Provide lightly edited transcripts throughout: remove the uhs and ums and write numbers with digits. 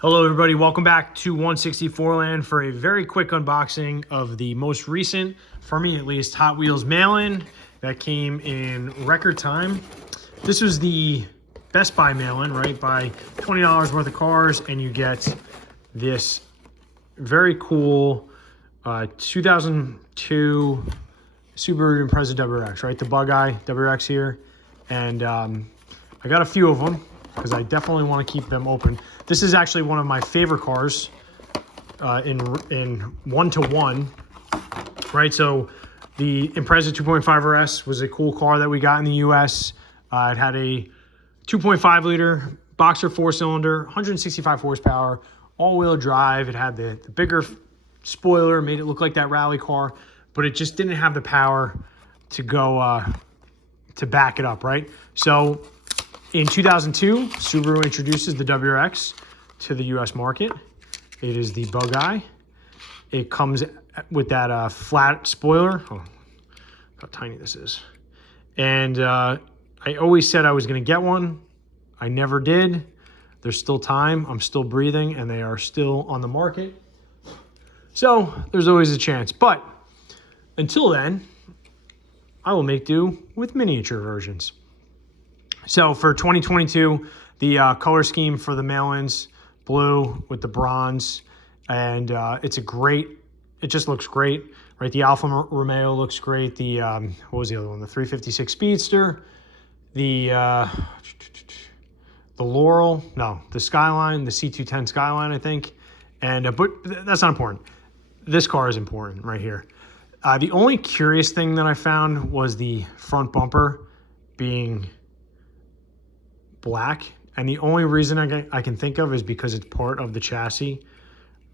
Hello everybody, welcome back to 164land for a very quick unboxing of the most recent, for me at least, Hot Wheels mail-in that came in record time. This was the Best Buy mail-in, right? Buy $20 worth of cars and you get this very cool 2002 Subaru Impreza WRX, right? The Bug Eye WRX here. And I got a few of them because I definitely want to keep them open. This is actually one of my favorite cars in one-to-one, right? So the Impreza 2.5 RS was a cool car that we got in the US. It had a 2.5 liter boxer 4-cylinder, 165 horsepower, all-wheel drive. It had the bigger spoiler, made it look like that rally car, but it just didn't have the power to go to back it up, right? So in 2002, Subaru introduces the WRX to the US market. It is the Bug Eye. It comes with that flat spoiler. Oh, how tiny this is. And I always said I was going to get one. I never did. There's still time. I'm still breathing, and they are still on the market. So there's always a chance. But until then, I will make do with miniature versions. So for 2022, the color scheme for the mail-ins, blue with the bronze, and it just looks great, right? The Alfa Romeo looks great. The, what was the other one? The 356 Speedster, the Laurel, no, the Skyline, the C210 Skyline, I think. And, but that's not important. This car is important right here. The only curious thing that I found was the front bumper being black, and the only reason I can think of is because it's part of the chassis,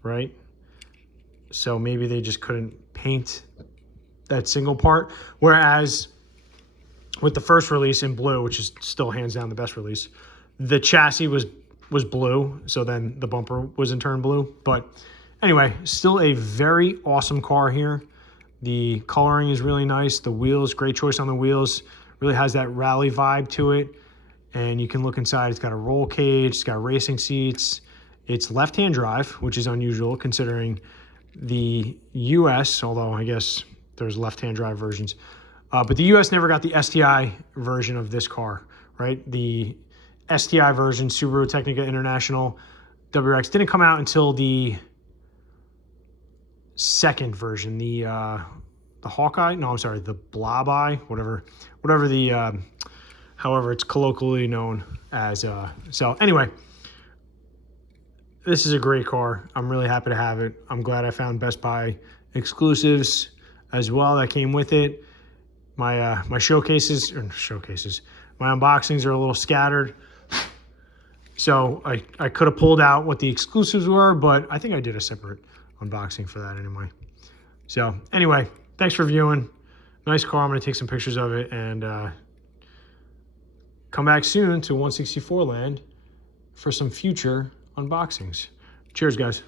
right? So maybe they just couldn't paint that single part, whereas with the first release in blue, which is still hands down the best release, the chassis was blue, so then the bumper was in turn blue. But anyway, still a very awesome car here. The coloring is really nice. The wheels, great choice on the wheels, really has that rally vibe to it. And you can look inside. It's got a roll cage. It's got racing seats. It's left-hand drive, which is unusual considering the US, although I guess there's left-hand drive versions. But the US never got the STI version of this car, right? The STI version, Subaru Technica International WRX, didn't come out until the second version, the Hawkeye. No, I'm sorry, the Blob Eye, whatever the however it's colloquially known as. So anyway, this is a great car. I'm really happy to have it. I'm glad I found Best Buy exclusives as well that came with it. My my showcases, my unboxings are a little scattered. So I could have pulled out what the exclusives were, but I think I did a separate unboxing for that anyway. So anyway, thanks for viewing. Nice car. I'm going to take some pictures of it and come back soon to 164land for some future unboxings. Cheers, guys.